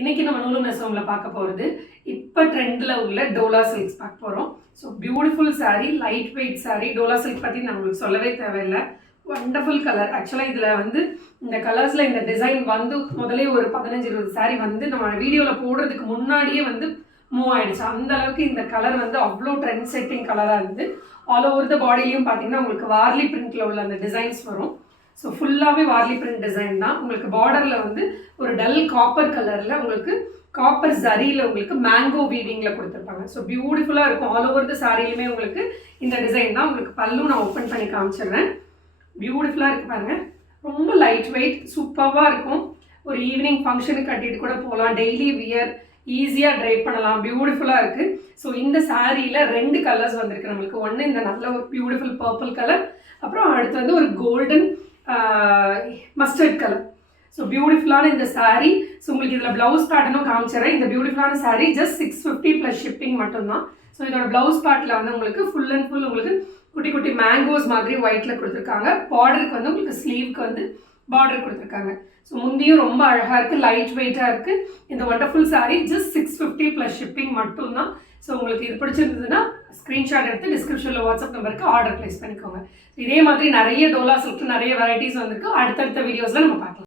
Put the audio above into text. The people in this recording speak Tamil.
இன்னைக்கு நம்ம நூலு நெசவுல பார்க்க போகிறது இப்போ ட்ரெண்டில் உள்ள டோலா சில்க்ஸ் பார்க்க போகிறோம். So beautiful sari, light weight sari. Dola silk பற்றி நான் உங்களுக்கு சொல்லவே தேவையில்லை. Wonderful colour. ஆக்சுவலாக இதில் வந்து இந்த கலர்ஸில் இந்த டிசைன் வந்து முதலே ஒரு 15-20 சாரீ வந்து நம்ம வீடியோவில் போடுறதுக்கு முன்னாடியே வந்து மூவ் ஆயிடுச்சு. அந்த அளவுக்கு இந்த கலர் வந்து அவ்வளோ ட்ரெண்ட் செட்டிங் கலராக இருந்து ஆல் ஓவர் த பாடிலையும் பார்த்தீங்கன்னா உங்களுக்கு வார்லி பிரிண்ட்டில் உள்ள அந்த டிசைன்ஸ் வரும். ஸோ ஃபுல்லாகவே வார்லி பிரிண்ட் டிசைன் தான். உங்களுக்கு பார்டரில் வந்து ஒரு டல் காப்பர் கலரில் உங்களுக்கு காப்பர் ஜரியில் உங்களுக்கு மேங்கோ வீவிங்கில் கொடுத்துருப்பாங்க. ஸோ பியூட்டிஃபுல்லாக இருக்கும். ஆல் ஓவர் த சாரிலையுமே உங்களுக்கு இந்த டிசைன் தான். உங்களுக்கு பல்லு நான் ஓப்பன் பண்ணி காமிச்சிடுறேன். பியூட்டிஃபுல்லாக இருக்குது பாருங்கள். ரொம்ப லைட் வெயிட், சூப்பராக இருக்கும். ஒரு ஈவினிங் ஃபங்க்ஷனுக்கு கட்டிட்டு கூட போகலாம். டெய்லி வியர் ஈஸியாக ட்ரைப் பண்ணலாம். பியூட்டிஃபுல்லாக இருக்குது. ஸோ இந்த சாரியில் 2 கலர்ஸ் வந்திருக்கு நம்மளுக்கு. ஒன்று இந்த நல்ல ஒரு பியூட்டிஃபுல் பர்பிள் கலர், அப்புறம் அடுத்து வந்து ஒரு கோல்டன் மஸ்டர்ட் கலர். ஸோ பியூட்டிஃபுல்லான இந்த சாரீ. ஸோ உங்களுக்கு இதில் ப்ளவுஸ் பேட்டர்னும் காமிச்சிடறேன். இந்த பியூட்டிஃபுல்லான சாரீ ஜஸ்ட் 650 ப்ளஸ் ஷிப்பிங் மட்டும்தான். ஸோ இதோட ப்ளவுஸ் பார்ட்டில் வந்து உங்களுக்கு ஃபுல் அண்ட் ஃபுல் உங்களுக்கு குட்டி குட்டி மேங்கோஸ் மாதிரி ஒயிட்டில் கொடுத்துருக்காங்க. பார்டருக்கு வந்து உங்களுக்கு ஸ்லீவ்க்கு வந்து பார்டர் கொடுத்துருக்காங்க. ஸோ முந்தியும் ரொம்ப அழகாக இருக்குது, லைட் வெயிட்டாக இருக்குது. இந்த wonderful sari just 650 plus shipping மட்டும்தான். ஸோ உங்களுக்கு இது பிடிச்சிருந்ததுன்னா ஸ்க்ரீன்ஷாட் எடுத்து டிஸ்கிரிப்ஷனில் வாட்ஸ்அப் நம்பருக்கு ஆர்டர் ப்ளேஸ் பண்ணிக்கோங்க. இதே மாதிரி நிறைய டோலா சில்க் நிறைய வெரைட்டிஸ் வந்திருக்கு. அடுத்தடுத்த வீடியோஸில் நம்ம பார்க்கலாம்.